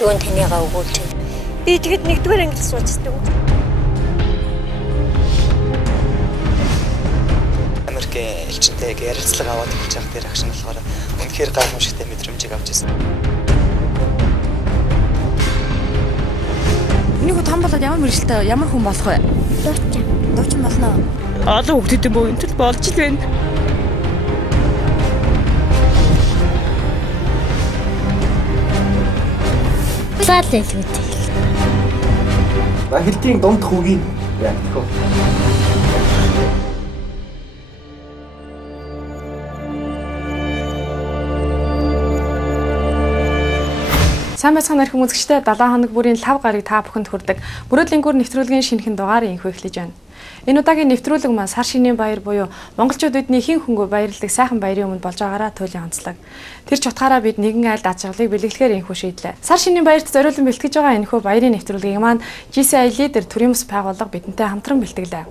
Юун танийгаа өгүүлж байна. Би тэгэд нэгдүгээр ангид суучдаг. Америкийн элчинтэй ярилцлага аваад эхэлж байгаа дээр агшин болохоор үнэхээр гайхамшигтай мэдрэмжийг авч ирсэн. Энийг том болоод ямар мэрэгчлээ ямар хүн болох вэ? Дуучин болно. Олон хүүхдүүдийн бөөнтөл болж л байна. Лал хэлгүүтэй. Хэлтийн дунд хүүгийн яах вэ? Сайн байцгаана өрхөн үзэгчдээ 7 хоног бүрийн 5 гарыг та бүхэнд хүрдэг. Мөрөөдлийн гүр нэвтрүүлгийн шинэхэн дугаарыг инхүү эхлэж байна. Энэ удаагийн нэвтрүүлэг маань сар шинийн баяр буюу монголчууд бидний хэн хөнгөө баярладаг сайхан баярын өмнө болж байгаараа туйлын онцлог. Тэр ч утгаараа бид нэгэн айлд аж аргалыг бэлэглэхээр инхүү шийдлээ. Сар шинийн баярт зориулан бэлтгэж байгаа энэхүү баярын нэвтрүүлгийг маань GCI лидер төрийн бас байгууллага бидэнтэй хамтран бэлтгэлээ.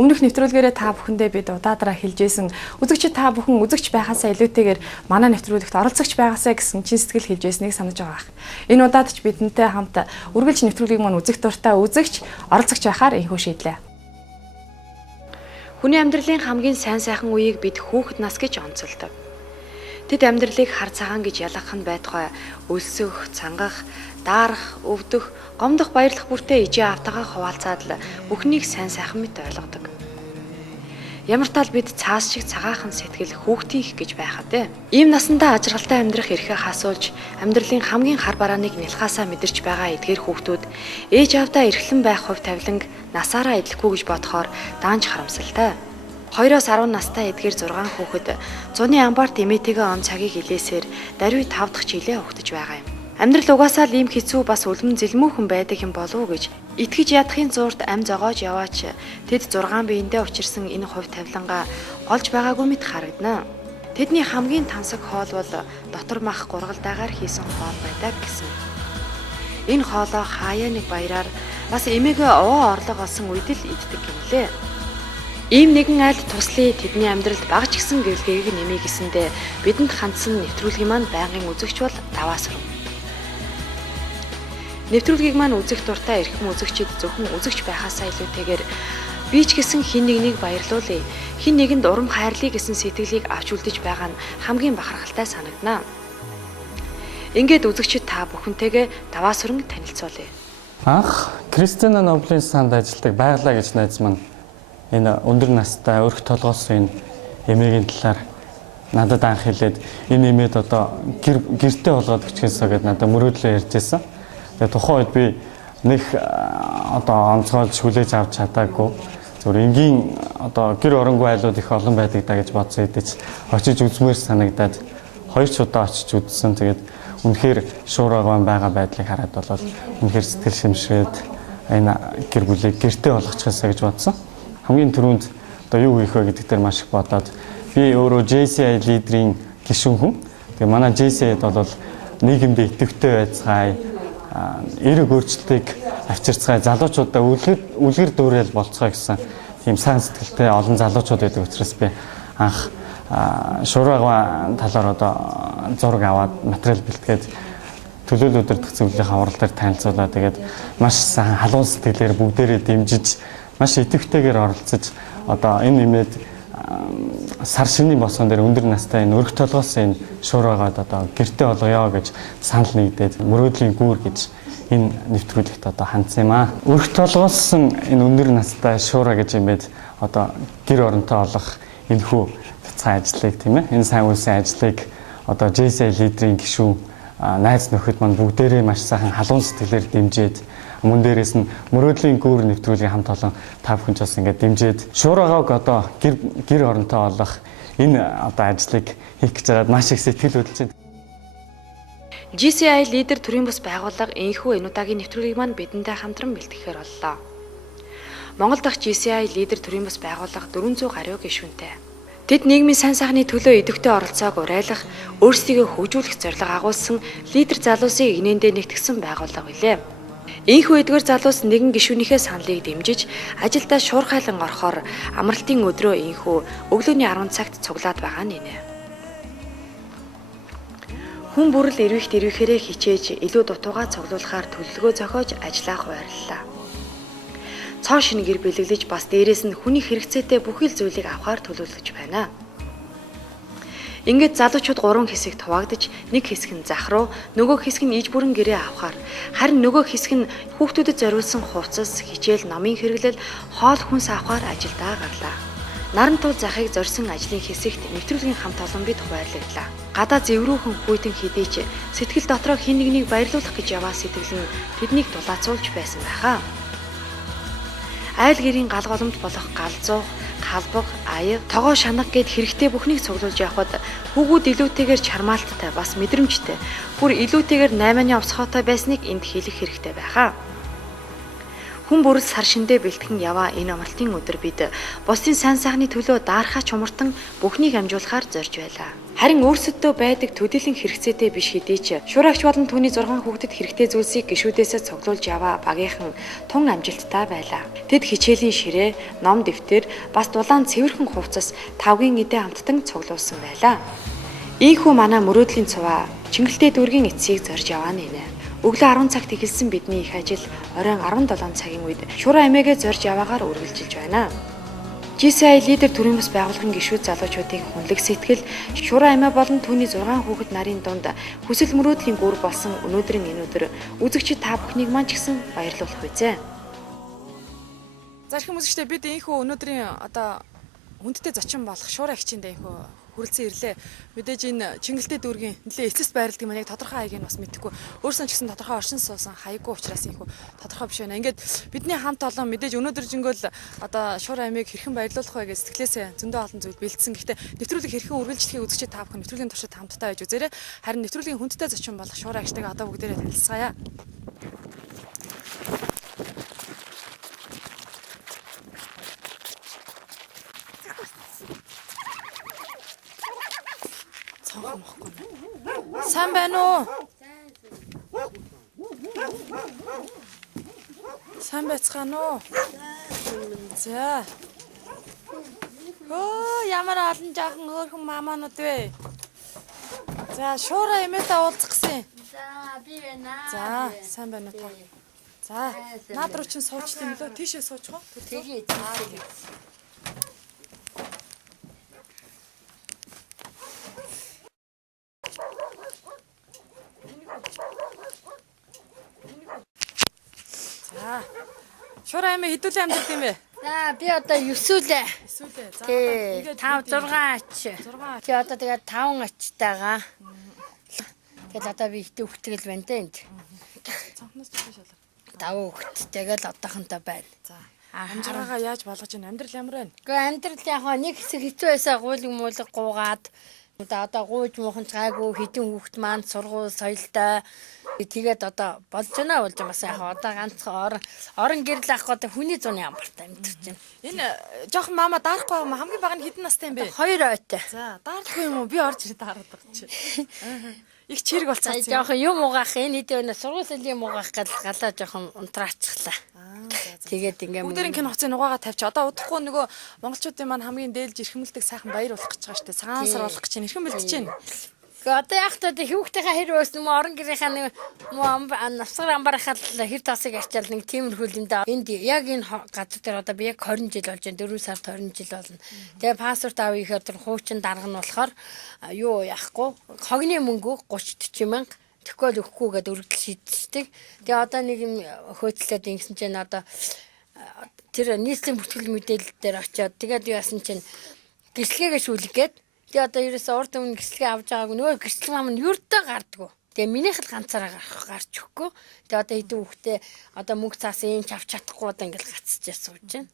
Өмнөх нэвтрүүлгээрээ та бүхэндээ бид удаадраа хэлжсэн үзэгчид та бүхэн үзэгч байхаасаа илүүтэйгээр манай нэвтрүүлэгт оролцогч байгаасаа гэсэн чин сэтгэл хэлжсэнийг санаж байгаа. Энэ удаад ч бидэнтэй хамт үргэлж нэвтрүүлгийг маань үзэх дуртай үзэгч оролцогч байхаар инхүү шийдлээ. Хүний амьдралын хамгийн сайн сайхан үеийг бид хүүхэд нас гэж онцолдог. Тэд амьдралыг хар цагаан гэж ялгах нь байтугай өлсөх, цангах, даарах, өвдөх, гомдох баярлах бүртээ ижээ автагаа хуваалцаад л бүхнийг сайн сайхан мэт ойлгодог. Ямар тал бид цаас шиг цагаахан сэтгэл хүүхдийнх гэж байхад ийм насандаа ажиргалтай амьдрах эрхээ хасуулж амьдралын хамгийн хар барааныг нялхаасаа мэдэрч байгаа эдгээр хүүхдүүд ээж аавдаа эрхлэн байх хувь тавиланг насаараа эдлэхгүй гэж бодохоор даанч харамсалтай. 2-оос 10 настай эдгээр 6 хүүхэд зуны амбарт эмээтэйгээ он цагийг илээсээр даруй 5 дахь жилээ угтаж байгаа юм. Амьдрал угаасаа л ийм хэцүү бас үлгэн зэлмүүхэн байдаг юм болов уу гэж итгэж ядахын зуурт ам зогоож яваач тэд 6 биендээ учирсан энэ хувь тавилангаа голж байгаагүй мэт харагдана. Тэдний хамгийн тансаг хоол бол дотор мах гургалдаагаар хийсэн хоол байдаг гэсэн. Энэ хоолоо хаяа нэг баяраар бас эмээгээ овоо орлого олсон үед л иддэг гэмлээ. Ийм нэгэн айлд туслая тэдний амьдралд багч гисэн гэлгээг нэмий гэсэндээ бидэнд хандсан нэвтрүүлгийн маань байнгын үзэгч бол даваасрав. Нэвтрүүлгийг маань үзэх дуртай эрхэм үзэгчид зөвхөн үзэгч байхаасаа илүүтэйгээр би ч гэсэн хин нэгнийг баярлуулъя. Хин нэгэнд урам хайрлая гэсэн сэтгэлийг авч үлдэж байгаа нь хамгийн бахархалтай санагдана. Ингээд үзэгчид та бүхэнтэйгээ даваасран танилцуулъя. Анх Кристина Ноблийн санд ажилладаг байглаа гэж найз маань энэ өндөр настай өрх толгоос энэ эмээгийн талаар надад анх хэлээд энэ эмээд одоо гэртээ болгоод өчгөөсөө гэдээ надад мөрөөдлөө ярьжсэн. Тэгээ тухайн үед би нэг одоо онцгойлж хүлээж авч чадаагүй. Зөвхөн энгийн одоо гэр оронгүй айлууд их олон байдаг даа гэж бодсон хэдий ч очиж үзмээр санагдаад 2 удаа очиж үзсэн. Тэгээд үнэхээр шуураагаан байгаа байдлыг хараад болоод үнэхээр сэтгэл шимшээд энэ гэр бүлийг гэртээ болгочихсоо гэж бодсон. Хамгийн түрүүнд одоо юу хийх вэ гэдэг дээр маш их бодоод би өөрөө GCI лидерийн гишүүн хүн. Тэгээ манай GCI-д бол нийгэмд идэвхтэй байцгаая, эрэг өөрчлөлтийг авчирцгаая, залуучуудаа үлгэр дуурайл болцгоо гэсэн тийм сайн сэтгэлтэй олон залуучууд байдаг учраас би анх шуураагаан талаар одоо зураг аваад материал бэлтгээд төлөөлөл өдөртөх зөвлөлийн аврал дээр танилцуулаад тэгээд маш сайн халуун сэтгэлээр бүгдээрээ дэмжиж маш идэвхтэйгээр оролцож одоо энэ нэмээд сар шинийн босгон дээр өндөр настай энэ өрх толгоос энэ шуураагаад одоо гэртээ болгоё гэж санал нэгдээд мөрөөдлийн гүүр гэж энэ нэвтрүүлэгт одоо хандсан юм аа. Өрх толгоос энэ өндөр настай шуураа гэж юмэд одоо гэр оронтой олох энэхүү цаа ажлыг тийм ээ энэ сайн үйлсийн ажлыг одоо GCI лидерийн гишүүн найз нөхөд маань бүгдээрээ маш сайхан халуун сэтгэлээр дэмжиж мөн дээрээс нь мөрөөдлийн гүүр нэвтрүүлгийн хамт олон та бүхэн ч бас ингээд дэмжиж шуураагааг одоо гэр оронтой олох энэ одоо ажлыг хийх гэж байгаад маш их сэтгэл хөдлөж байна. GCI лидер төрийн бас байгууллага энэхүү энэ удаагийн нэвтрүүлгийг маань бидэнтэй хамтран бэлтгэхээр боллоо. Монгол дахь GCI лидер төрийн бас байгууллага 400 гаруй гишүүнтэй. Тэд нийгмийн сайн сайхны төлөө идэвхтэй оролцоог уриалах, өөрсдийгөө хөгжүүлэх зорилго агуулсан лидер залуусыг инээндээ нэгтгсэн байгууллага билээ. Ийхүү эдгээр залуус нэгэн гишүүнийхээ саналыг дэмжиж ажилдаа шуурхайлан орохоор амралтын өдрөө ийхүү өглөөний 10 цагт цуглаад байгаа нэ. Хүн бүрл ирвэхээрээ хичээж илүү дутуугаа цуглуулахаар төлөвлөгөө зохиож ажиллах байрлалаа. Цоо шинэ гэр бэлэглэж бас дээрээс нь хүний хэрэгцээтэй бүхэл зүйлийг авахар төлөвлөж байна. Ингээд залуучууд 3 хэсэгт хуваагдаж нэг хэсэг нь зах руу, нөгөө хэсэг нь иж бүрэн гэрээ авахар, харин нөгөө хэсэг нь хүүхдүүдэд зориулсан хувцас, хичээл, номын хэрэглэл, хоол хүнс авахар ажилдаа гарлаа. Наран тул захыг зорьсон ажлын хэсэгт нэвтрүүлгийн хамт олон бид хуваарлагдлаа. Гадаа зэврүүхэн хүйтэн хідээч сэтгэл дотроо хин нэгнийг баярлуулах гэж яваа сэтгэл нь тэднийг дулаацуулж байсан байхаа. Айл гэрийн галголомт болох галзуух, халбаг, аяг, тогоо шанаг гэд хэрэгтэй бүхнийг цуглуулж явхад хүүгүүд илүүтэйгээр чармаалттай бас мэдрэмжтэй бүр илүүтэйгээр 8-ны овсгоотой байсныг энд хэлэх хэрэгтэй байхаа. Хүн бүрэл сар шиндээ бэлтгэн яваа энэ амралтын өдөр бид бусдын сайн сайхны төлөө даархаа чумартан бүхнийг амжуулахаар зорж байлаа. Харин өөрсөддөө байдаг төдийлөн хэрэгцээтэй биш хэдий ч шуурагч болон түүний 6 хүүхдэд хэрэгтэй зүйлсийг гишүүдээсээ цуглуулж яваа багийнхан тун амжилттай байлаа. Тэд хичээлийн ширээ, ном дэвтэр, бас дулаан цэвэрхэн хувцас, тавгийн эдээ хамттан цуглуулсан байлаа. Ийхүү манай мөрөөдлийн цуваа Чингэлтэй дүүргийн эцсийг зорж яваа нэ. Өглөө 10 цагт эхэлсэн бидний их ажил оройн 17 цагийн үед Шураа эмээгээ зорж яваагаар үргэлжилж байна. GCI лидер төрийн бас байгууллагын гишүүд залуучуудын хүнлэг сэтгэл Шураа эмээ болон түүний 6 хүүхэд нарын дунд хүсэл мөрөөдлийн гүр болсон өнөөдрийн энэ өдөр үзэгчид та бүхнийг маань ч гэсэн баярлуулах үзье. За ирхэн үзэгчдээ бид ийхүү өнөөдрийн хүндтэй зочин болох Шураа хичээндээ ийхүү хүрэлцэн ирлээ. Мэдээж энэ Чингэлтэй дүүргийн нэлээ эцэст байрладаг маань яг тодорхой хаягийг бас мэдхгүй. Өөрснөө ч гэсэн тодорхой оршин суусан хаяггүй учраас ийхүү тодорхой биш байна. Ингээд бидний хамт олон мэдээж өнөөдөр жингөл Шураа эмээг хэрхэн баярлуулах вэ гэж сэтгэлээсээ зөндөө олон зүйл бэлдсэн. Гэхдээ нэвтрүүлэг хэрхэн үргэлжлэхийг үзэгчид та бүхэн нэвтрүүлгийн туршид хамтдаа байж үзээрэй. Харин нэвтрүүлгийн хүндтэй зочин болох Шураа агштайгаа одоо бүгдээрээ танилцгаая. Сайн байна уу? Сайн байцгаана уу? За. Ямар олон жоохон хөөрхөн мамаанууд вэ? За, Шураа эмээтэй уулзах гэсэн. За, би байна. За, сайн байна уу? За, наад руу чинь сууч тийм лөө. Тийшээ суучих уу? Тэгээ. Шураа эмээ хэдүүлээ амьдардаг юм бэ? За, би одоо 9 үлээ. Эсвэл за Тэгээ, 5 6 ач. Чи одоо тэгээ 5 ачтайгаа. Тэгэл одоо би ихтэй хөвтгөл байна дээ энд. Цонхноос чухал шалгах. 5 хөвттэйгээ л одоохонтой байна. За. Амжираагаа яаж болгож ийн амьдрал ямар байна? Гэхдээ амьдрал яг нэг хэсэг хэцүү байсаа гуйлг муулаг гуугаад одоо гууж муухан цайгүй хідэн хүүхд маань сургууль соёлтой тэгээд одоо болж байна болж бас яг одоо ганц орон гэрэл авах одоо хүний зуны амбартай амьдэрч байна. Энэ жоохон мама даарахгүй юм хамгийн бага нь хэдэн настай юм бэ? 2 ойтой. За даарлахгүй юм уу? Би орж ирээд даараад байгаа чи. Их чирэг болцсон. Жоохон юм угаах энэ хэдэн сургуулийн юм угаах гал галаа жоохон унтраачглаа. Тэгээд ингээм бүгдэрийн кино хуцын угаагаа тавьчих. Одоо удахгүй нөгөө монголчуудын маань хамгийн дээлж эрхэмлдэг сайхан баяр болох гэж байгаа шүү дээ. Цагаан сар болох гэж эрхэм бэлдэж байна. Одоо яг та хүүхдийнхээ хэр байсан мө орон гэрийнхаа нэг навсгар амбарахад хэр тасыг ачаал нэг тиймэрхүү юм да. Энд яг энэ газар дээр одоо би яг 20 жил болж байна. 4 сард 20 жил болно. Тэгээ паспорт авъя гэхээр тэр хуучин дарга нь болохоор юу яахгүй хогны мөнгө 30 40 мянга тэгвэл өгөхгүй гэдээ өргөдөл шийдчихдэг. Тэгээ одоо нэг юм хөөцлөөд ингэсэн чинь одоо тэр нийслэлийн бүртгэл мэдээлэл дээр очиод тэгээд яасан чинь гэрчлэгээ шүүлгээд тэгээ одоо ерөөсөө урд өмнө гэрчлэгээ авч байгаагүй нөгөө гэрчлэг мам нь юрдээ гардггүй. Тэгээ минийх л ганцаараа гарч өгөхгүй. Тэгээ одоо хэдэн хүүхдээ одоо мөнгө цаас юм ч авч чадахгүй одоо ингээл гацчихж сууж байна.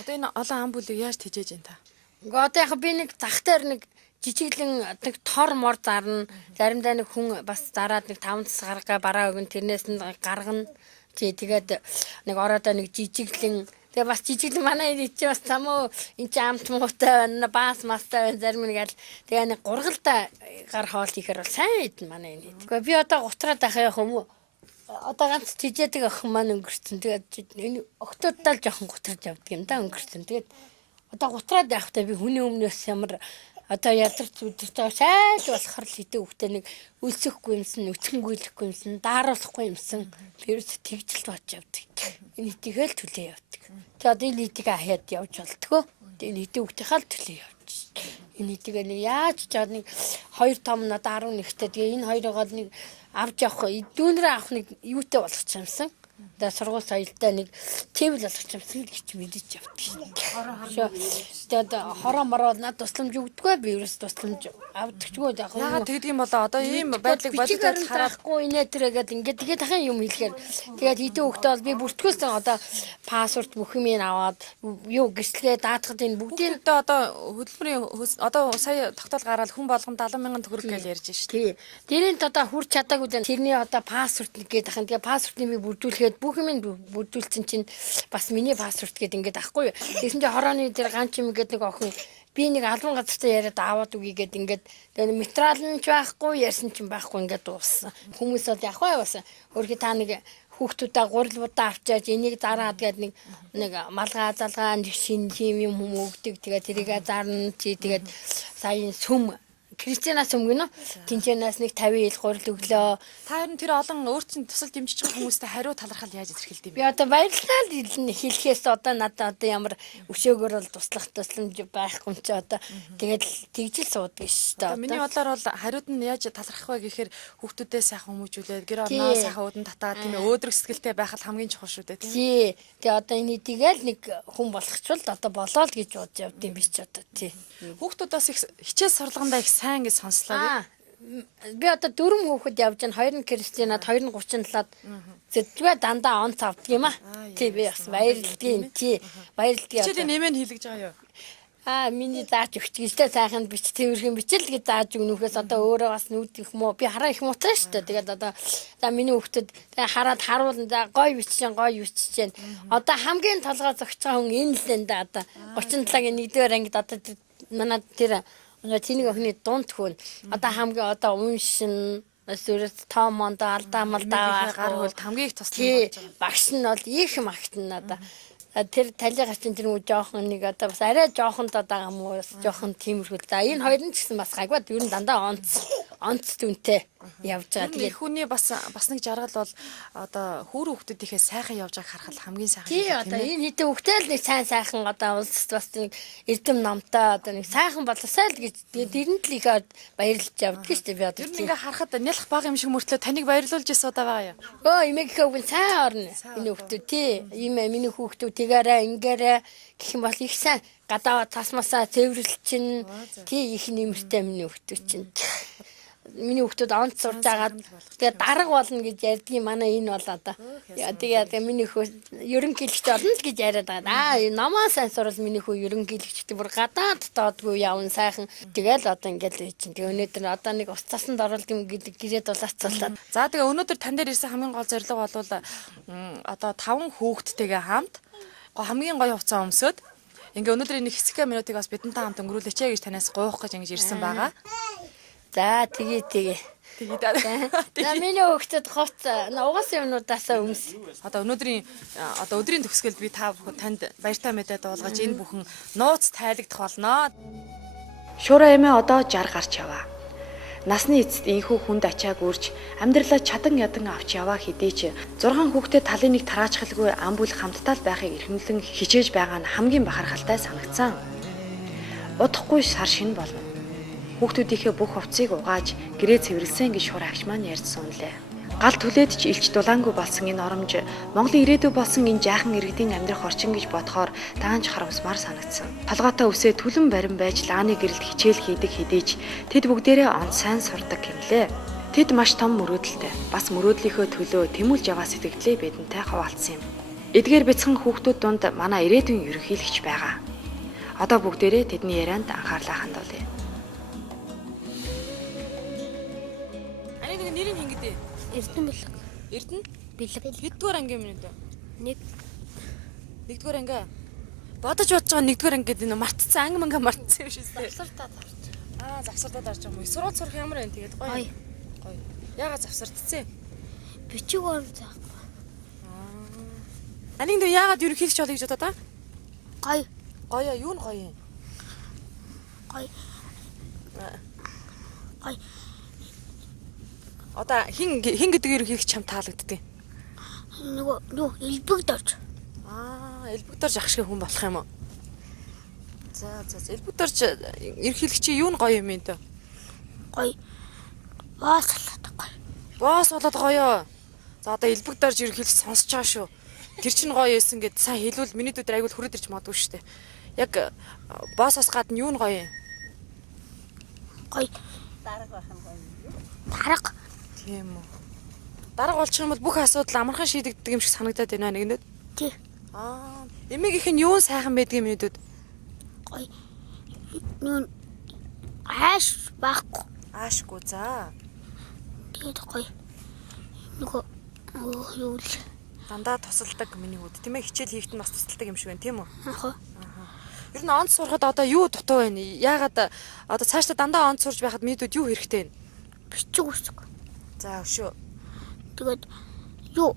Одоо энэ олон ам бүлийг яаж тэжээж байна та? Ингээ одоо яг би нэг зах дээр нэг жижиглэн нэг тор мор зарна. Заримдаа нэг хүн бас зараад нэг 5 цас гаргаа бараа өгөн тэрнээс нь гаргана. Тэгээд нэг ороодоо нэг жижиглэн тэгээ бас жижиглэн манай энэ чи бас цамуу энэ чи амт муутай байна. Баас мастай байна. Зарим нэг аль тэгээ нэг гургалдаа гар хоол ихээр бол сайн идэн манай энэ. Гэхдээ би одоо гутраад ахаа юм. Одоо ганц тижээдэг охин маань өнгөрцөн. Тэгээд энэ октоодтал жоохон гутраж явдаг юм да өнгөрцөн. Тэгээд одоо гутраад явахдаа би хүний өмнөөс ямар Одоо ядарч өдөртөө сайд болохоор л хэдэн хүүхдээ нэг үлсэхгүй юмсан, өцөнгөйлөхгүй юмсан, дааруулахгүй юмсан вирус тэгжэлт болж явдаг. Энэ хэдийгэл төлөө явдаг. Тэгээ одоо энэ хэдийг хаяад явж болтгоо. Энэ хэдэн хүүхдийнхаа л төлөө явж. Энэ хэдийг нэг яаж ч жаад нэг 2 том надад 11-тэй. Тэгээ энэ хоёроо нэг авч явах, дүүнрээ авах нэг юутай болгоч юмсан. Тэгээ сургууль соёлтой нэг тийм л болгоч юмсан гэж мэдэж явдаг. Тэгээд хороо мороо надад тусламж өгдөггүй вирус тусламж авдагчгүй яг. Яагаад тэгдэг юм болоо одоо ийм байдлыг бодож харахгүй инээ тэргээд ингээд тэгээд дахин юм хэлэхээр тэгээд хэдэн хүүхдээ бол би бүртгүүлсэн одоо пассворд бүх юм аваад юу гэрчлэгээ даатгад энэ бүгдийг одоо хөдөлмөрийн одоо сая тогтоол гараад хүн болгон 70,000 төгрөг гэж ярьж шүү дээ. Тий. Дээрээ одоо хүрч чадаагүй дээ. Тэрний одоо пассворд нэгээд ахын тэгээ пассвордыг би бүрдүүлэхэд бүх юм бүрдүүлсэн чинь бас миний пассворд гэдэг ингээд ахгүй юу. Тэгсэн чинь хорооны дээр ганч юм гэдэг нэг охин би нэг албан газартаа яриад аваад үгүй гэдэг ингээд тэгээ материал нь ч байхгүй ярьсан чинь байхгүй ингээд дууссан. Хүмүүс бол яг байвасан. Хөргий та нэг хүүхдүүдээ гурилбуудаа авчяаж энийг зараад гээд нэг малгай залгаа шин тийм юм өгдөг. Тэгээ тэрийг зарна чи тэгээд сая сүм Кристинаас өмнө тэнцэнээс нэг 50 ил гурил өглөө. Та харин тэр олон өөрчлөлт тусал дэмжиж байгаа хүмүүстээ хариу талархал яаж илэрхийлдэг юм бэ? Би одоо баярлалаа хэлэхээс одоо надад одоо ямар өшөөгөр бол туслах тусламж байхгүй юм чи одоо тэгээд тэгжил суудаг шүү дээ. Миний бодлоор бол хариуд нь яаж талархах вэ гэхээр хүүхдүүдээ сайхан хүмүүжүүлээд гэр орноо сайхан удан татаад тийм өөдрөг сэтгэлтэй байх л хамгийн чухал шүү дээ тийм. Тий. Тэгээ одоо энэ тийгээл нэг хүн болгочвол одоо болоо л гэж бодож явд юм биш ч одоо тий. Хүүхдүүд бас их хичээл сурлагандаа их сайн гэж сонслоо. Би одоо 4 хүүхэд явж байна. 2 нь Кристинад, 2 нь 37-ад зэдвэ дандаа онц авдаг юм аа. Тий би бас баярлалаа. Тий. Баярлалаа. Хичээлийн нэмэн хийлгэж байгаа юу? Миний зааж өгч гэлтэй сайхан бич тэрхэн бичил гэж зааж өгнөхөөс одоо өөрөө бас нүд их муу би хараа их муутай шүү дээ. Тэгээд одоо за миний хүүхдэд хараад харуулна за гой биччихэн гой биччихэн. Одоо хамгийн толгой зогч байгаа хүн энэ л энэ да одоо 37-гийн 1-р ангид одоо манай тэр тэнэг охины дунд хүн одоо хамгийн одоо уншин эсвэл томонд алдаа малдаа гар хөл хамгийн их туслах багш нь бол их магтна одоо тэр талигач тэр муу жоохон нэг одоо бас арай жоохон даа юм уу жоохон тиймэрхүү. За энэ хоёр нь ч гэсэн бас гайгүй ер нь дандаа онц түнтэй явж байгаа. Тэгээд хүний бас нэг жаргал бол одоо хөөр хүүхдүүдийнхээ сайхан явж байгааг харахад хамгийн сайхан. Тий одоо энэ хэдэн хүүхдээ л нэг сайхан одоо улс бас нэг эрдэм номтой одоо нэг сайхан болосай л гэж тэрэнд л их баярлж явдаг шүү дээ би одоо. Тэр нэг ингээ харахад нялх баг юм шиг мөртлөө таныг баярлуулж ирсэн удаа байгаа юу? Эмээг хөвгөн сайн орно. Энэ хүүхдүүд тий. Миний хүүхдүүд тэгээрээ ингээрээ гэх юм бол их сайн гадаа тасмасаа цэвэрлэл чинь тий их нэмэртэй миний хүүхдүүд чинь. Миний хүүхдүүд онц сурж байгаа. Тэгээ дарга болно гэж ярьдгийн манай энэ бол одоо. Тэгээд миний хөө ерөнхийлөгч болно л гэж яриад байгаа. Намаа сайн сурал миний хөө ерөнхийлөгчтэй бүр гадаад доодгүй явна сайхан. Тэгэл одоо ингээл чинь. Тэгээ өнөөдөр одоо нэг ус цасанд оролт юм гэдэг гэрээд болооцолаад. За тэгээ өнөөдөр тань дээр ирсэн хамгийн гол зорилго бол одоо 5 хүүхдтэйгээ хамт хамгийн гоё хувцас өмсөд ингээ өнөөдрийн нэг хэсэг минутыг бас бидэнтэй хамт өнгөрүүлээч гэж танаас гуйх гэж ингэж ирсэн байгаа. За тэгээ. За миний хүүхдэд хувц угаасан юмнуудаасаа өмс. Одоо өдрийн төгсгөлд би та бүхэн танд баяртай мэдээ дуулгаж энэ бүхэн нууц тайлагдах болно. Шуурай эмээ одоо 60 гарч яваа. Насны эцэст инхүү хүнд ачааг үрж амьдралаа чадан ядан авч яваа хэдий ч 6 хүүхдэд талын нэг тараачхалгүй ам бүл хамтдаа л байхыг эрхэмлэн хичээж байгаа нь хамгийн бахархалтай санагдсан. Удахгүй сар шин болно. Хүүхдүүдийнхээ бүх хувцсыг угааж гэрээ цэвэрлсэн гэж шуурай агч маань ярьсан лээ. Гал түлээд ч илч дулаангүй болсон энэ оромж Монголын ирээдүй болсон энэ жаахан иргэдийн амьдрах орчин гэж бодохоор даанч харамсмаар санагдсан. Толгойтой үсээ түлэн барин байж лааны гэрэлд хичээл хийдэг хэдий ч тэд бүгдээрээ он сайн сурдаг гэмлээ. Тэд маш том мөрөөдөлтэй. Бас мөрөөдлийнхөө төлөө тэмүүлж яваа сэтгэлдээ бидэнтэй хаваалцсан юм. Эдгээр бяцхан хүүхдүүд дунд манай ирээдүйн ерөнхийлөгч байгаа. Одоо бүгдээрээ тэдний ярианд анхаарлаа хандуулъя. Нэрийг хингэдэй. Эрдэнэ бэлэг. Эрдэнэ? Бэлэг. Хэддүгээр анги юм нэ? 1. Нэгдүгээр анги. Бодож байгаа нэгдүгээр анги гэдэг нь мартцсан анги мартцсан юм шиг байна. Завсартаа тарч. Завсартаа тарж байгаа юм. Сургууль сурах ямар байна тэгээд гоё. Гоё. Яагаад завсартцсан? Бичиг орон заахгүй. Алинг дөө яагаад ерөнхийлөгч болъё гэж бодоо та? Гоё. Гоё юу нь гоё юм? Гоё. Гой. Одоо хин гэдэг ерөнхийдөө чам таалагддаг. Нөгөө юу элбэгдэрч. Элбэгдэрж ах шиг хүн болох юм уу? За элбэгдэрж ерөнхийдөө чи юу н гоё юм энэ? Гой. Боос болоод гой. Боос болоод гоё. За одоо элбэгдэрж ерөнхийдөө сонсож байгаа шүү. Тэр чинь гоё байсан гэд сайн хэлвэл миний өдөр айгуул хүрээд ирж магадгүй шүү дээ. Яг боосоос гадна юу н гоё юм? Гой. Дарга байх юм гоё. Дарга. Тийм үү. Дарга болчих юм бол бүх асуудал амархан шийдэгддэг юм шиг санагдаад байна нэгнэд. Тий. Эмээгийнх нь юу сайхан байдгийг мэдүүд. Гой. Нүн ааш байхгүй. Аашгүй за. Тэгээд гой. Нөгөө юу л Дандаа тусалдаг миний хүүд тийм ээ хичээл хийхэд бас тусалдаг юм шиг байна тийм үү? аа. Ер нь онц сурахад одоо юу дутуу байна? Яагаад одоо цаашдаа дандаа онц сурж байхад мэдүүд юу хэрэгтэй вэ? Бичиг үсэг. За өшөө. Тэгээд юу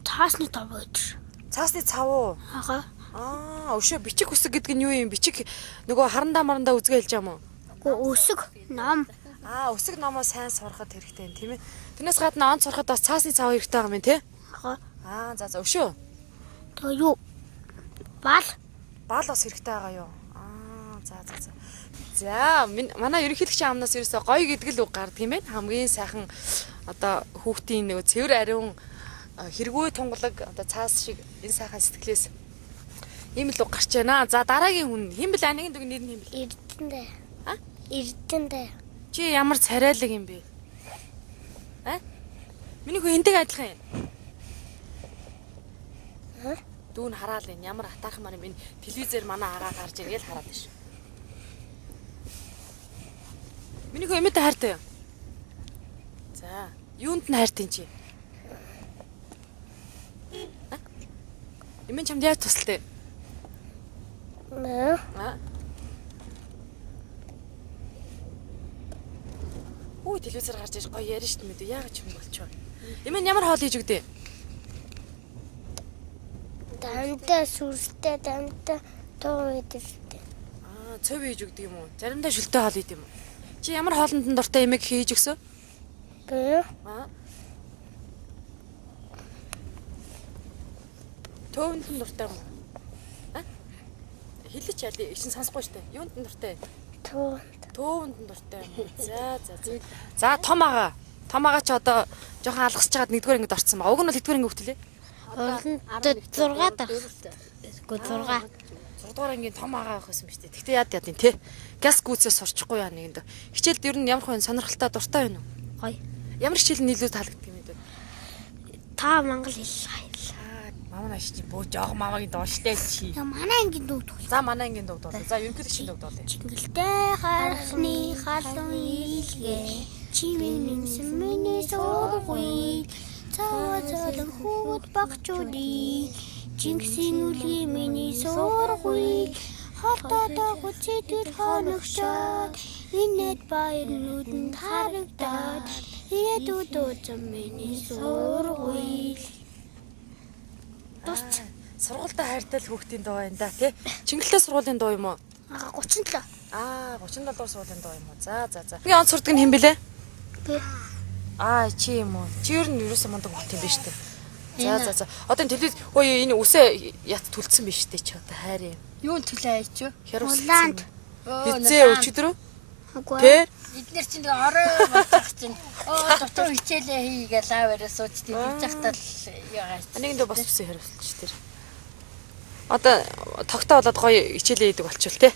цаасны тав байдаг. Цаасны цав уу? Аа. Өшөө бичиг үсэг гэдэг нь юу юм? Бичиг нөгөө харандаа марандаа үзгээ хэлж байгаа юм уу? Гоо үсэг ном. Өсөг номоо сайн сурахад хэрэгтэй юм тийм ээ. Тэрнээс гадна онц сурахад бас цаасны цав хэрэгтэй байгаа юм тий? За өшөө. Тэгээ юу? Бал бас хэрэгтэй байгаа юу? За. За манай ерөнхийлөгчийн амнаас ерөөсөө гоё гэдэг л үг гардаг юм байна. Хамгийн сайхан одоо хүүхдийн нэг цэвэр ариун хэрэггүй тунгалаг одоо цаас шиг энэ сайхан сэтгэлээс ийм л үг гарч байна. За дараагийн хүн хэн бэл аныгийн дүг нэр нь хэн бэл? Эрдэнэ. Эрдэнэ. Чи ямар царайлаг юм бэ? Миний хүү энтэйг адилхан юм. Дүүн хараал энэ ямар атаархан маань энэ телевизээр манай агаа гарч иргээл хараад байна шүү. Миний хөө эмээтэй хайртай юу? За, юунд нь хайртай чи? Эмээ чамд яаж тусалтай? Өө телевизээр гарч иж гоё ярина шүү дээ. Яагаад ч юм болчихоо. Эмээ ямар хоол хийж өгдөө? Дандаа сүрстэй дандаа тоо идэртэй. Цөв хийж өгдөг юм уу? Заримдаа шүлтэй хоол идэв юм уу? Чи ямар хоолнд дуртай эмээг хийж өгсөө? Би. Төвөнд нь дуртай юм уу? Хэлээч яа, ишин сонсохгүй штэ. Юунд нь дуртай? Төвөнд нь дуртай юм уу? За том агаа. Том агаа ч одоо жоохон алгасч чагаад нэгдүгээр ангид орцсон ба. Уг нь бол хэдүгээр анги хөвтөлээ? 6 дарах. 6 дугаар ангийн том агаа байх байсан биз дээ. Тэгтээ яад юм те. Газ гүйцээс сурчихгүй яа нэгэнд. Хичээлд ер нь ямар хүн сонирхолтой дуртай байна уу? Гоё. Ямар хичээл нь илүү таалагддаг юм бэ? Та монгол хэл. Манай чи бөө жоох мамагийн дуулштай чи. Манай ангийн дууд бол. За манай ангийн дууд бол. За ерөнхийлөгчийн дууд бол. Чингэлтэй харахны халуун илгээ. Чимийн нэмсэн миний сургуй. Цаазалан хүүд багчууди. Чингисийн үлгийн миний сургуй. Халтадаг үчигдэр хоногшоод. Инээд баяр нүдэнд харагдаад. Ирээдүйд уусан миний сургуй. Сургуультай хайртай л хүүхдийн дуу байна да тий. Чингэлтэй сургуулийн дуу юм уу? 37. 37 дугаар сургуулийн дуу юм уу? За. Би онц сурдаг нь хэн бэлээ? Би. Чи юм уу? Чи ер нь юусэн мундаг хот юм биш үү? За. Одоо телевиз энэ үсээ ят түлцсэн биш үү чи одоо хайр юм. Юу төлөө аяч юу? Улаанд. Хизээ өчигдөр үү? Тэр эдгээр чинь тэгээ орой болчих чинь. Дутуу хичээлээ хийгээл лаваараа суучдээ хичээхтал яагаад. Нэгэндээ бас үсээ хариулчих тэр. Одоо тогтоо болоод гоё хичээлээ хийдэг болчихвол те.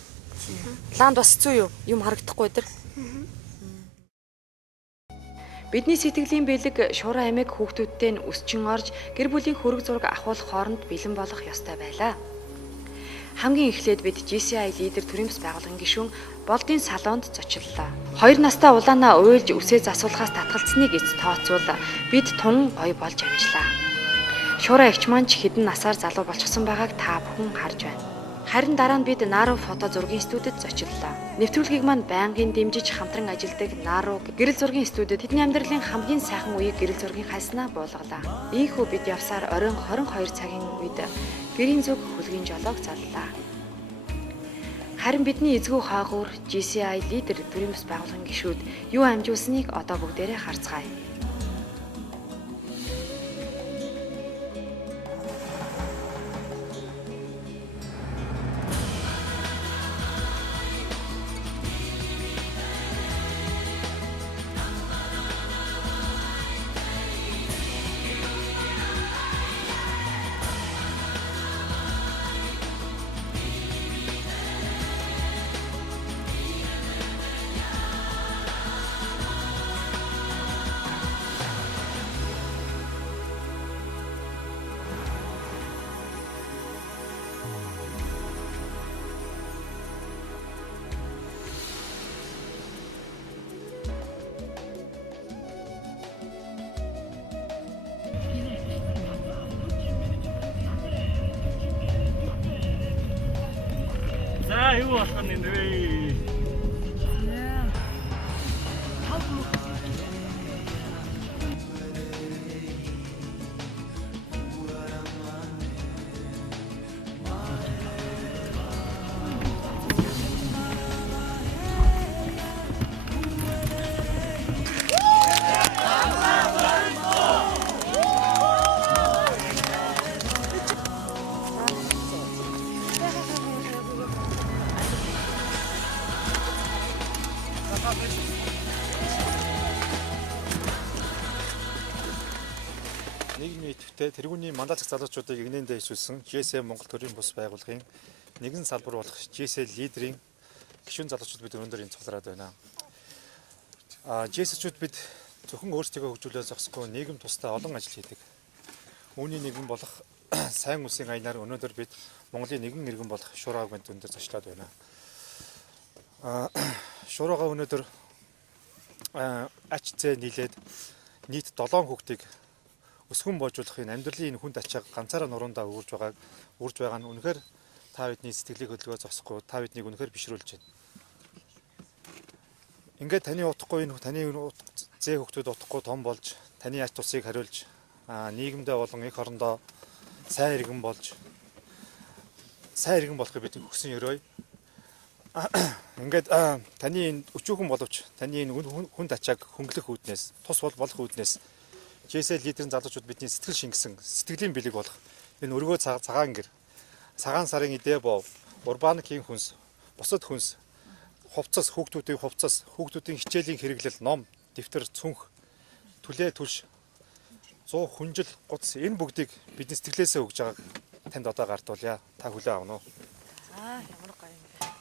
Лаанд бас хэцүү юу? Юм харагдахгүй тэр. Бидний сэтгэлийн бэлэг Шуурга аймаг хүүхдүүдтэй нь өсчин орж гэр бүлийн хөрөг зураг ахуулах хооронд бэлэн болох ёстой байлаа. Хамгийн эхлээд бид GCI лидер төрийн бас байгууллагын гишүүн Болдын салонд зочлоо. 2 настай улаанаа уйлж үсээ засуулахаас татгалцсныг эц тооцвол бид тун гоё болж амжлаа. Шуурга эгч маань ч хэдэн насаар залуу болчихсон байгааг та бүхэн харж байна. Харин дараа нь бид Нару фото зургийн студид зочлоо. Нэвтрүүлгийг маань байнгын дэмжиж хамтран ажилладаг Нару гэрэл зургийн студид тэдний амьдралын хамгийн сайхан үеийг гэрэл зургийн хайснаа буулгалаа. Ийхүү бид явсаар оройн 22 цагийн үед гэрийн зүг хөлгийн жолоог заллаа. Харин бидний эзгүй хаагуур GCI лидер төрийн бас байгууллагын гишүүд юу амжуулсныг одоо бүгдээрээ харцгаая. За юу болох нь вэ? Нийгмийн идэвхтэй тэргүүний мандалцах залуучуудыг игнэндээ хичүүлсэн GSM Монгол төрийн бус байгууллагын нэгэн салбар болох GSL лидерийн гишүүн залуучууд бид өнөөдөр энэ цуглараад байна. GSL-чүүд бид зөвхөн өөрсдөө хөгжүүлээ зогсохгүй нийгэм тусдаа олон ажил хийдэг. Үүний нэгэн болох сайн улсын аянаар өнөөдөр бид Монголын нэгэн иргэн болох Шуургааг өндөр зочлоод байна. Шуургаага өнөөдөр ач зээ нийлээд нийт 7 хүүхдийг өсгөн боожуулахын амьдралын энэ хүнд ачааг ганцаараа нуруундаа үрж байгаа нь үнэхээр та бидний сэтгэлийг хөдөлгөө зогсохгүй та биднийг үнэхээр бишрүүлж байна. Ингээд таны утгагүй таны зээ хүүхдүүд утгагүй том болж таны ач тусыг хариулж нийгэмдээ болон их орондоо сайн иргэн болохыг бид хүсэн өрөөй. Ингээд таны энэ өчүүхэн боловч таны энэ хүнд ачааг хөнгөлөх үүднээс тус болох үүднээс GSL лидерийн залуучууд бидний сэтгэл шингэсэн сэтгэлийн бэлэг болох энэ өргөө цагаан гэр цагаан сарын идэ бов урбаникийн хүнс бусад хүнс хувцас хүүхдүүдийн хичээлийн хэрэглэл ном дэвтэр цүнх түлээ түлш 100 хүнжил гуц энэ бүгдийг бидний сэтгэлээсээ өгж байгааг танд одоо гартуулъя. Та хүлээн авах уу? Ямар гоё юм бэ.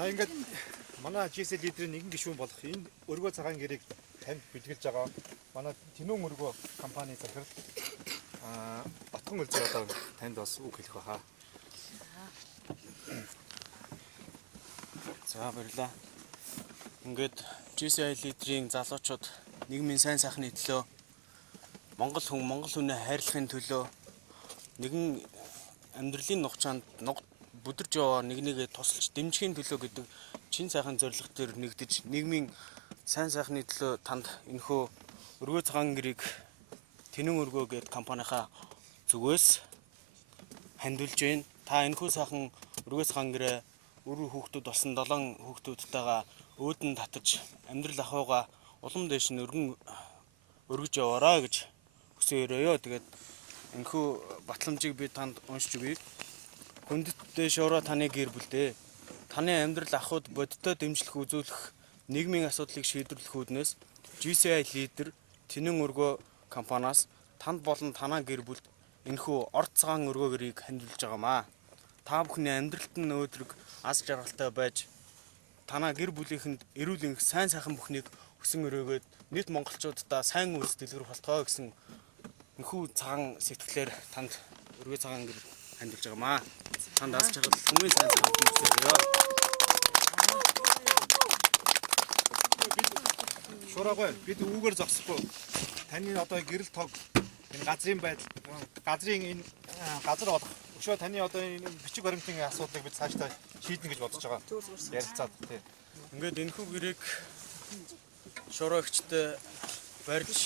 За ингээд манай GSL лидерийн нэгэн гишүүн болох энэ өргөө цагаан гэрийг танд бэлгэлж байгаа манай Тэнүүн өргөө компани захирал Батхан Үлзий одоо танд бас үг хэлэх байхаа. За баярлалаа. Ингээд GSL лидерийн залуучууд нийгмийн сайн сайхны төлөө Монгол хүнээ хайрлахын төлөө нэгэн амьдралын нухчаанд бүдэрж яваа нэгнийгээ тусалж дэмжихийн төлөө гэдэг чин сайхан зорилго төр нэгдэж нийгмийн сайн сайхны төлөө танд энэхүү өргөө цагаан гэрийг Тэнүүн өргөө гэдэг компанийнхаа зүгээс хандуулж байна. Та энэхүү сайхан өргөө цагаан гэрээ өргөө хүүхдүүд болсон 7 хүүхдүүдтэйгээ өөдөн татаж амьдрал ахуйгаа улам дэш нь өргөж яваарай гэж хүсээрээ. Тэгээд энэхүү батламжийг би танд уншиж өгье. Хүндэттэй Шуурга таны гэр бүлдээ таны амьдрал ахуйд бодиттой дэмжлэх үзүүлэх нийгмийн асуудлыг шийдвэрлэх үүднээс GCI лидер Тэнүүн өргөө компаниас танд болон танаа гэр бүлд энэхүү орд цагаан өргөө гэрийг хандуулж байгаамаа. Та бүхний амьдралд нь өөдрөг аз жаргалтай байж танаа гэр бүлийнхэнд эрүүл энх сайн сайхан бүхнийг хүсэн өрөөгөөд нийт монголчуудаа сайн үйлс дэлгэрэх болтгоо гэсэн энэхүү цагаан сэтгэлээр танд өргөө цагаан гэр хандуулж байгаамаа. Танд аз жаргал хүмүүст сайн сайхан хүсье. Шураагүй бид үүгээр зогсохгүй. Таны одоо гэрэл тог энэ газрын байдал газрын энэ газар болох өшөө таны одоо энэ бичиг баримтын асуудлыг бид цаашдаа шийднэ гэж бодож байгаа. Ярилцаад тий. Ингээд энэхүү гэрээг шуурагчтай барьж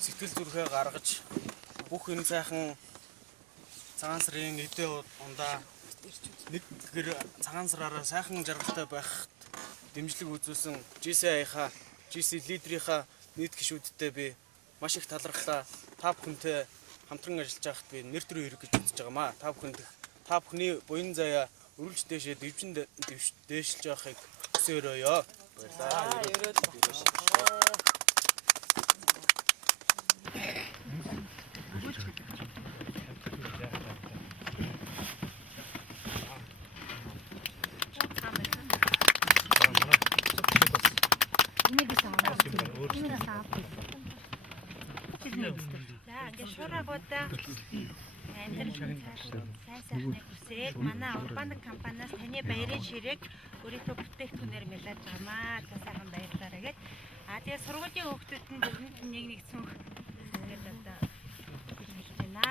сэтгэл зүрхээ гаргаж бүх энэ сайхан цагаан сарын эдээ ундаа нэг гэр цагаан сараараа сайхан жаргалтай байхад дэмжлэг үзүүлсэн GCI-ха, GC лидерийнхаа нийт гишүүдтэй би маш их талархлаа. Та бүхэнтэй хамтран ажиллаж байхад би нэр төрөө хэрэг гэж үзэж байгаамаа. Та бүхний буян заяа өргөж дээшээ дэвжин дээшилж байхыг хүсээрөөё. Баярлалаа. Шуурагуудаа амьдрал сайн сайхныг хүсээд манай урбан компаниас таны баярын ширээг өөрийнхөө бүтээгдэхүүнээр мэлж байгаамаа. Та сайхан баярлалаа гэд. Тэгээ сургуулийн хүүхдүүд нь бүгд нэг цүнх ингээд одоо хийж байна.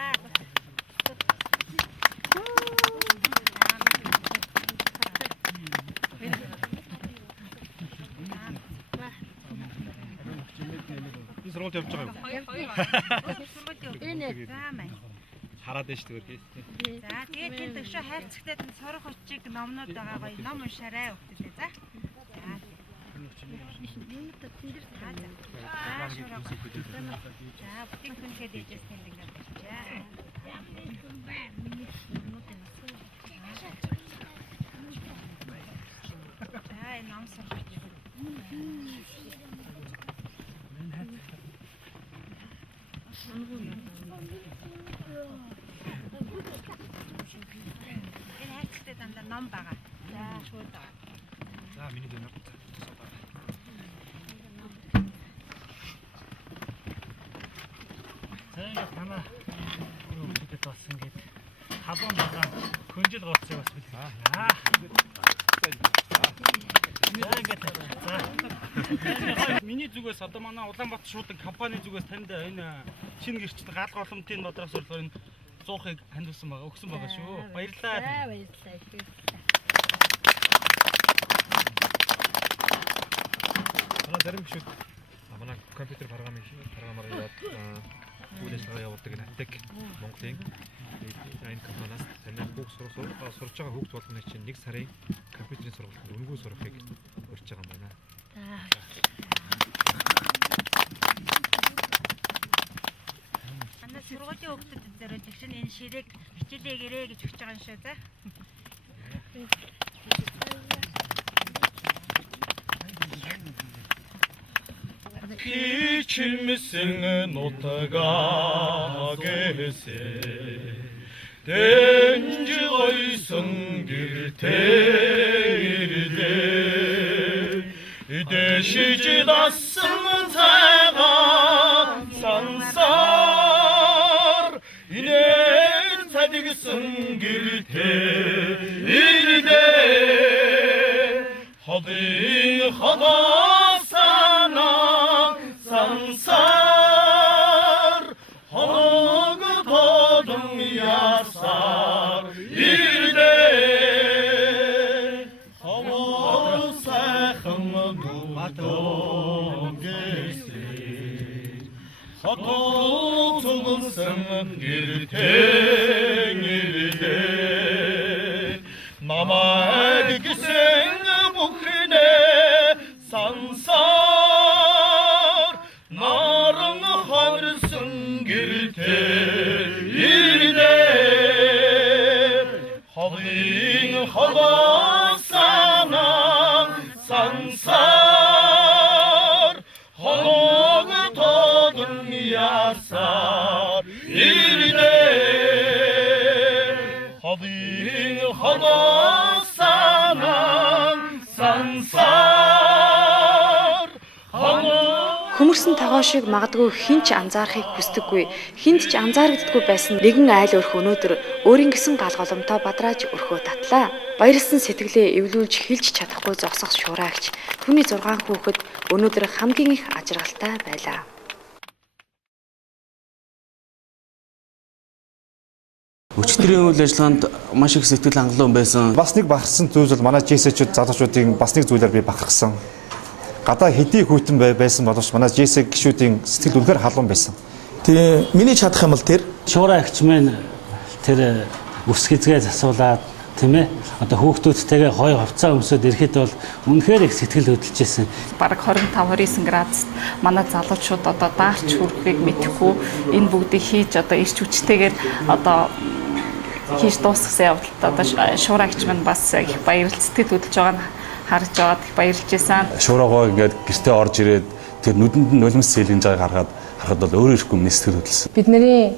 Сургууль явж байгаа юу? Хараад байж зүгээр. За тэгээд энэ төгшөө хайрцагтад сурах хүчиг номнууд байгаа гоё ном уншаарай хүүхдүүдээ за. За бүтээгдэхүүнээ дээжээс тэлэнгээд байна. За энэ ном сурах. Энэ хайрцагтад дандаа ном байгаа. За шууд байгаа. За миний дэнэ. Сайн танаа юу гэдэг бас ингээд хабон байгаа хөнжил гоцсон бас бил. Миний зүгээс одоо манай Улаанбаатар шуудан компани зүгээс танд энэ шинэ гэрчд гал голомтын бодроо сурлаар энэ 100-ыг хандуулсан байгаа өгсөн байгаа шүү. Баярлалаа. За баярлалаа. Манай зарим гişүүд манай компьютер програмаар яваад үйлчлэгээ явуулдаг энэ Атек Монголын энэ компаниас таны бүх сурж байгаа хүүхд болгоны чинь 1 сарын компьютерийн сургалтанд үнэгүй сурахыг урьж байгаа юм байна. Манай сургуулийн хүүхдүүд дээр тэгшин энэ ширээг хичээлээ гэрээ гэж өгч байгаа юм шүү за. Хичмсэн нутгаа гэсэ Дэнж ойсон гэртээ Идэшиж дасан цагаан сансар Инэн цадигсэн гэртээ Ирдээ Хадын хадасана сансар Хоног тодон ясар Ирдээ Хава сайхан дудон гэсэ Хатол цугсан гэртэн ирдээ Намайг гисэн бүхнэ сансар Наран харсан гэртээ ирдээ Хавын хавасана сансар Хоног тодон ясар ирдээ Хавын хавасана сансар өөрсөн тогоо шиг магадгүй хинч анзаарахыг хүсдэггүй, хинт ч анзаарагддаггүй байсан нэгэн айл өрх өнөөдөр өөрийн гэсэн галголомтоо бадрааж өрхөө татлаа. Баярлсан сэтгэлээ эвлүүлж хэлж чадахгүй зогсох шуураагч түүний 6 хүүхэд өнөөдөр хамгийн их ажиргалтай байлаа. Өчигдрийн үйл ажиллагаанд маш их сэтгэл хангалуун байсан. Бас нэг бахархсан зүйл бол манай JS-чүүд залуучуудын бас нэг зүйлээр би бахархсан. Гадаа хэдий хүйтэн байсан боловч манай JS гишүүдийн сэтгэл үнэхээр халуун байсан. Тэгээ миний чадах юм бол тэр шуураа агч мэн тэр ус хязгаас асуулаад тийм ээ одоо хүүхдүүдтэйгээ гоё хувцас өмсөд ирэхэд бол үнэхээр их сэтгэл хөдлөж байсан. Бараг 25-29 градуст манай залуучууд одоо даарч хүрэхийг мэдэхгүй энэ бүгдийг хийж одоо ирч хүчтэйгээр одоо хийж дуусгасан явдалд одоо шуураагч мань бас их баярлж сэтгэл хөдлөж байгааг харж байгаад их баярлж байсан. Шуураагаа ингээд гэртээ орж ирээд тэр нүдэнд нь нулимс сэлгэж байгааг харахад бол өөрөө ирэхгүй миний сэтгэл хөдлөсөн. Бидний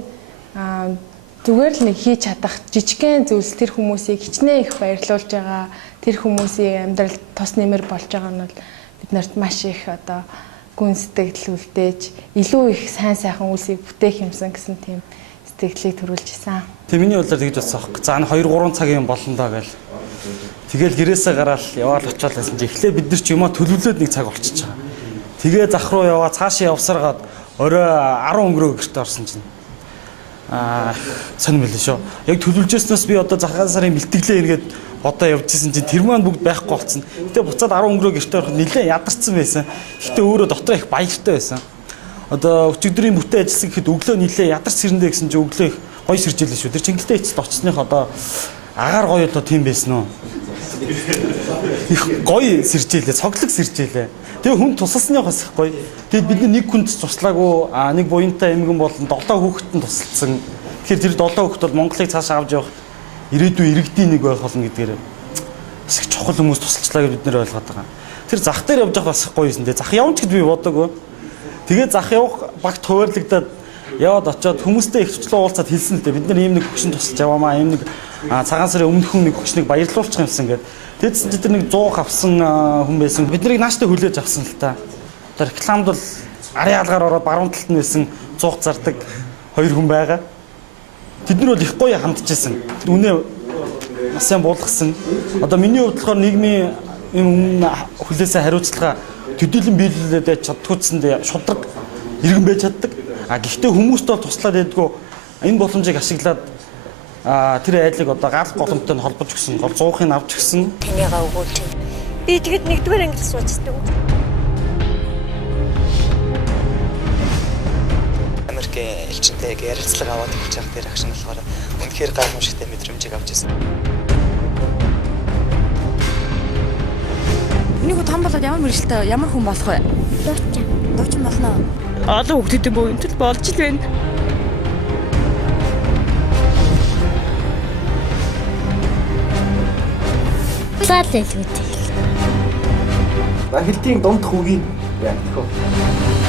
зүгээр л нэг хийж чадах жижигхэн зүйлс тэр хүмүүсийг хичнээн их баярлуулж байгаа. Тэр хүмүүсийн амьдралд тос нэмэр болж байгаа нь бол бид нарт маш их одоо гүн сэтгэл үлдээж илүү их сайн сайхан үйлсийг бүтээх юмсан гэсэн тийм сэтгэлийг төрүүлж исэн. Тэг миний бодлоор тэгж бодсон аахгүй. За 2-3 цагийн болно даа гээл. Тэгэл гэрээсээ гараад яваал очиод байсан чи эхлээ бид нар ч юмаа төлөвлөөд нэг цаг болчихж байгаа. Тэгээ зах руу яваа цаашаа явсаргаад орой 10 өнгөрөө гэрт орсон чинь сонирм билээ шүү. Яг төлөвлөжсөнөөс би одоо захаан сарын бэлтгэлээ эргээд одоо явж исэн чинь тэр маань бүгд байхгүй болцсон. Гэтэ буцаад 10 өнгөрөө гэрт ороход нэлээд ядарсан байсан. Гэтэ өөрөө дотроо их баяртай байсан. Одоо өчигдрийн бүтэн ажилласан гэхэд өглөө нэлээд ядарч сэрэндээ гэсэн чинь өглөө их гоё сэржээлээ шүү. Тэр Чингэлтэй эцэст очсных одоо агаар гоё одоо тийм байсан уу? Их гоё сэржээлээ, цоглог сэржээлээ. Тэгээ хүн тусалсны бас их гоё. Тэгэд бид нэг хүнд туслаагүй нэг буянтай эмгэн болон 7 хүүхэдэн тусалсан. Тэгэхээр тэр 7 хүүхэд бол Монголыг цаашаа авч явах ирээдүйн иргэдийн нэг байх болно гэдгээр бас их чухал хүмүүс тусалчлаа гэж бид нэр ойлгоод байгаа. Тэр зах дээр явж байгаа бас их гоё юм дээ. Зах явж гэд би бодоогүй. Тэгээ зах явах багт хуваарлагдаад яваад очиод хүмүүстэй их туслан уулзаад хэлсэн л дээ. Бид нар ийм нэг хөгшин тусалж яваамаа, ийм нэг цагаан сарын өмнөхөн нэг хөгшнийг баярлуулчих юмсан гэдэг. Тэдсэн чи тэр нэг 100 авсан хүн байсан. Бид нарыг нааштай хүлээж авсан л та. Тэр рекламд бол арын алгаар ороод баруун талд нь байсан 100 зардаг 2 хүн байгаа. Тэд нар бол их гоё хандчихсан. Үнэ бас юм буулгасан. Одоо миний хувьд болохоор нийгмийн юм хүлээсэн хариуцлага төдийлөн биелүүлээд чаддгүйцэндээ шудраг иргэн байж чаддаг. Гэхдээ хүмүүст бол туслаад байдгүй энэ боломжийг ашиглаад тэр айлыг одоо гал голомтой нь холбож өгсөн, гол 100-ыг авч өгсөн. Танийгаа өгөөч. Би тэгэд нэгдүгээр англи суучдаг. Америкийн элчинтэйг ярилцлага аваад ирж байгаа тэр агш нь болохоор үнэхээр гайхамшигтай мэдрэмжийг авч ирсэн. Энийг том болоод ямар мэрэгчлээ, ямар хүн болох вэ? Дуучин болно. Олон хүүхдүүдийн буянтал болж л байна. Баалэлгүй. Бахилтын дунд хүүгийн яг тэхүү.